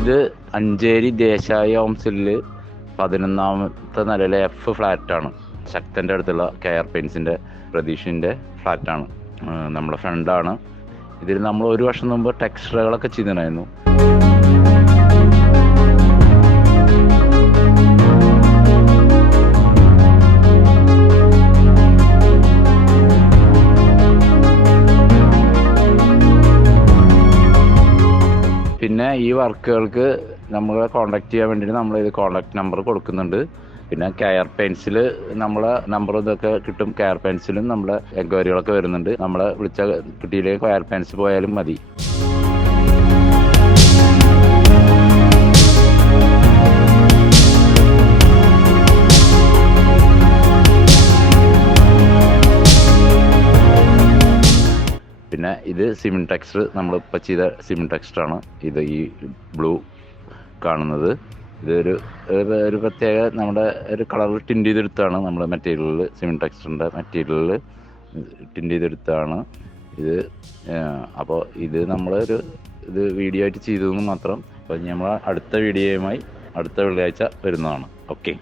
ഇത് അഞ്ചേരി ദേശായി ഹോംസിൽ 11ാമത്തെ നിലയിലെ F ഫ്ലാറ്റാണ്. ശക്തൻ്റെ അടുത്തുള്ള KR പെയിൻസിൻ്റെ പ്രതീഷിൻ്റെ ഫ്ലാറ്റാണ്. നമ്മുടെ ഫ്രണ്ടാണ്. ഇതിൽ നമ്മൾ 1 വർഷം മുമ്പ് ടെക്സ്ചറുകളൊക്കെ ചെയ്തിട്ടുണ്ടായിരുന്നു. പിന്നെ ഈ വർക്കുകൾക്ക് നമ്മളെ കോൺടാക്ട് ചെയ്യാൻ വേണ്ടിയിട്ട് നമ്മളിത് കോൺടാക്ട് നമ്പർ കൊടുക്കുന്നുണ്ട്. പിന്നെ KR പെയിൻസിൽ നമ്മളെ നമ്പർ ഇതൊക്കെ കിട്ടും. KR പെയിൻസിലും നമ്മളെ എൻക്വയറികളൊക്കെ വരുന്നുണ്ട്. നമ്മളെ വിളിച്ചാൽ കിട്ടിയില്ലെങ്കിൽ KR പെയിൻസിൽ പോയാലും മതി. പിന്നെ ഇത് സിമെൻറ്റ് ടെക്സ്ചർ നമ്മളിപ്പോൾ ചെയ്ത സിമെൻറ്റ് ടെക്സ്ചറാണ്. ഇത് ഈ ബ്ലൂ കാണുന്നത്. ഇതൊരു പ്രത്യേക നമ്മുടെ ഒരു കളറിൽ ടിൻറ്റ് ചെയ്തെടുത്താണ് നമ്മുടെ മെറ്റീരിയലിൽ, സിമെൻറ്റ് ടെക്സ്ചറിൻ്റെ മെറ്റീരിയലിൽ ടിൻറ്റ് ചെയ്തെടുത്താണ് ഇത്. അപ്പോൾ ഇത് ഇത് വീഡിയോ ആയിട്ട് ചെയ്തതെന്ന് മാത്രം. അപ്പോൾ നമ്മൾ അടുത്ത വീഡിയോയുമായി അടുത്ത വെള്ളിയാഴ്ച വരുന്നതാണ്. ഓക്കെ.